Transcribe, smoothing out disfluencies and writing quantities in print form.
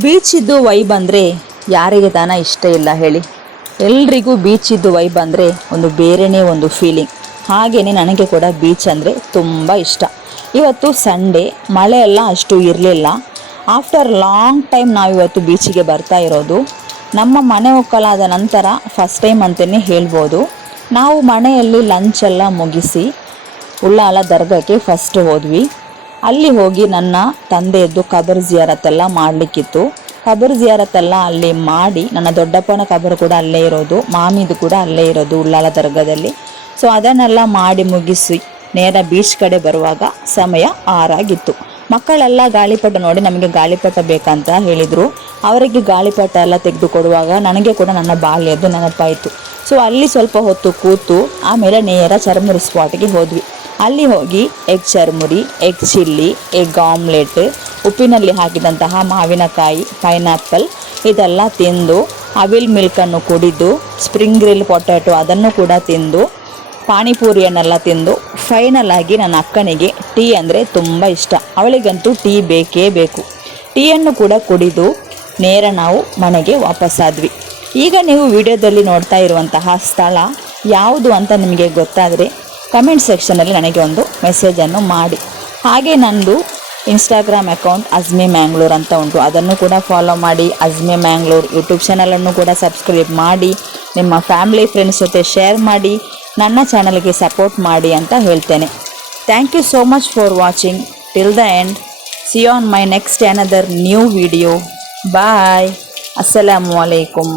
ಬೀಚಿದ್ದು vibe ಅಂದರೆ ಯಾರಿಗೆ ತಾನ ಇಷ್ಟ ಇಲ್ಲ ಹೇಳಿ. ಎಲ್ರಿಗೂ ಬೀಚಿದ್ದು ವೈಬ್ ಅಂದರೆ ಒಂದು ಬೇರೆಯೇ ಒಂದು ಫೀಲಿಂಗ್. ಹಾಗೆಯೇ ನನಗೆ ಕೂಡ ಬೀಚ್ ಅಂದರೆ ತುಂಬ ಇಷ್ಟ. ಇವತ್ತು ಸಂಡೇ, ಮಳೆ ಎಲ್ಲ ಅಷ್ಟು ಇರಲಿಲ್ಲ. ಆಫ್ಟರ್ ಲಾಂಗ್ ಟೈಮ್ ನಾವಿವತ್ತು ಬೀಚಿಗೆ ಬರ್ತಾ ಇರೋದು. ನಮ್ಮ ಮನೆ ಒಕ್ಕಲಾದ ನಂತರ ಫಸ್ಟ್ ಟೈಮ್ ಅಂತಲೇ ಹೇಳ್ಬೋದು. ನಾವು ಮನೆಯಲ್ಲಿ ಲಂಚ್ ಎಲ್ಲ ಮುಗಿಸಿ ಉಳ್ಳಾಲ ದರ್ಗಾಕ್ಕೆ ಫಸ್ಟ್ ಹೋದ್ವಿ. ಅಲ್ಲಿ ಹೋಗಿ ನನ್ನ ತಂದೆಯದ್ದು ಕಬರ್ ಜಿಯಾರತ್ತೆಲ್ಲ ಮಾಡಲಿಕ್ಕಿತ್ತು. ಕಬರ್ ಜಿಯಾರತ್ತೆಲ್ಲ ಅಲ್ಲಿ ಮಾಡಿ, ನನ್ನ ದೊಡ್ಡಪ್ಪನ ಕಬರ್ ಕೂಡ ಅಲ್ಲೇ ಇರೋದು, ಮಾಮಿದು ಕೂಡ ಅಲ್ಲೇ ಇರೋದು ಉಳ್ಳಾಲ ದರ್ಗಾದಲ್ಲಿ. ಸೊ ಅದನ್ನೆಲ್ಲ ಮಾಡಿ ಮುಗಿಸಿ ನೇರ ಬೀಚ್ ಕಡೆ ಬರುವಾಗ ಸಮಯ 6 ಆಗಿತ್ತು. ಮಕ್ಕಳೆಲ್ಲ ಗಾಳಿಪಟ ನೋಡಿ ನಮಗೆ ಗಾಳಿಪಟ ಬೇಕಂತ ಹೇಳಿದರು. ಅವರಿಗೆ ಗಾಳಿಪಟ ಎಲ್ಲ ತೆಗೆದುಕೊಡುವಾಗ ನನಗೆ ಕೂಡ ನನ್ನ ಬಾಲ್ಯದ್ದು ನೆನಪಾಯಿತು. ಸೊ ಅಲ್ಲಿ ಸ್ವಲ್ಪ ಹೊತ್ತು ಕೂತು ಆಮೇಲೆ ನೇರ ಚರ್ಮುರಿ ಸ್ಪಾಟ್ಗೆ ಹೋದ್ವಿ. ಅಲ್ಲಿ ಹೋಗಿ egg churmuri, egg chilli, egg omelette, ಉಪ್ಪಿನಲ್ಲಿ ಹಾಕಿದಂತಹ ಮಾವಿನಕಾಯಿ, ಪೈನಾಪಲ್ ಇದೆಲ್ಲ ತಿಂದು, ಅವಿಲ್ ಮಿಲ್ಕನ್ನು ಕುಡಿದು, ಸ್ಪ್ರಿಂಗ್ ಗ್ರಿಲ್ ಪೊಟ್ಯಾಟೊ ಅದನ್ನು ಕೂಡ ತಿಂದು, ಪಾನಿಪೂರಿಯನ್ನೆಲ್ಲ ತಿಂದು, ಫೈನಲ್ ಆಗಿ ನನ್ನ ಅಕ್ಕನಿಗೆ ಟೀ ಅಂದರೆ ತುಂಬ ಇಷ್ಟ. ಅವಳಿಗಂತೂ ಟೀ ಬೇಕೇ ಬೇಕು. ಟೀಯನ್ನು ಕೂಡ ಕುಡಿದು ನೇರ ನಾವು ಮನೆಗೆ ವಾಪಸ್ಸಾದ್ವಿ. ಈಗ ನೀವು ವಿಡಿಯೋದಲ್ಲಿ ನೋಡ್ತಾ ಇರುವಂತಹ ಸ್ಥಳ ಯಾವುದು ಅಂತ ನಿಮಗೆ ಗೊತ್ತಾದರೆ ಕಮೆಂಟ್ ಸೆಕ್ಷನಲ್ಲಿ ನನಗೆ ಒಂದು ಮೆಸೇಜನ್ನು ಮಾಡಿ. ಹಾಗೆ ನಂದು ಇನ್ಸ್ಟಾಗ್ರಾಮ್ ಅಕೌಂಟ್ ಅಜ್ಮಿ ಮ್ಯಾಂಗ್ಳೂರ್ ಅಂತ ಉಂಟು, ಅದನ್ನು ಕೂಡ ಫಾಲೋ ಮಾಡಿ. ಅಜ್ಮಿ ಮ್ಯಾಂಗ್ಳೂರ್ ಯೂಟ್ಯೂಬ್ ಚಾನಲನ್ನು ಕೂಡ ಸಬ್ಸ್ಕ್ರೈಬ್ ಮಾಡಿ, ನಿಮ್ಮ ಫ್ಯಾಮಿಲಿ ಫ್ರೆಂಡ್ಸ್ ಜೊತೆ ಶೇರ್ ಮಾಡಿ, ನನ್ನ ಚಾನಲ್ಗೆ ಸಪೋರ್ಟ್ ಮಾಡಿ ಅಂತ ಹೇಳ್ತೇನೆ. Thank you so much for watching till the end. See you on my next another new video. Bye. ಅಸ್ಸಲಾಮು ಅಲೈಕುಮ್.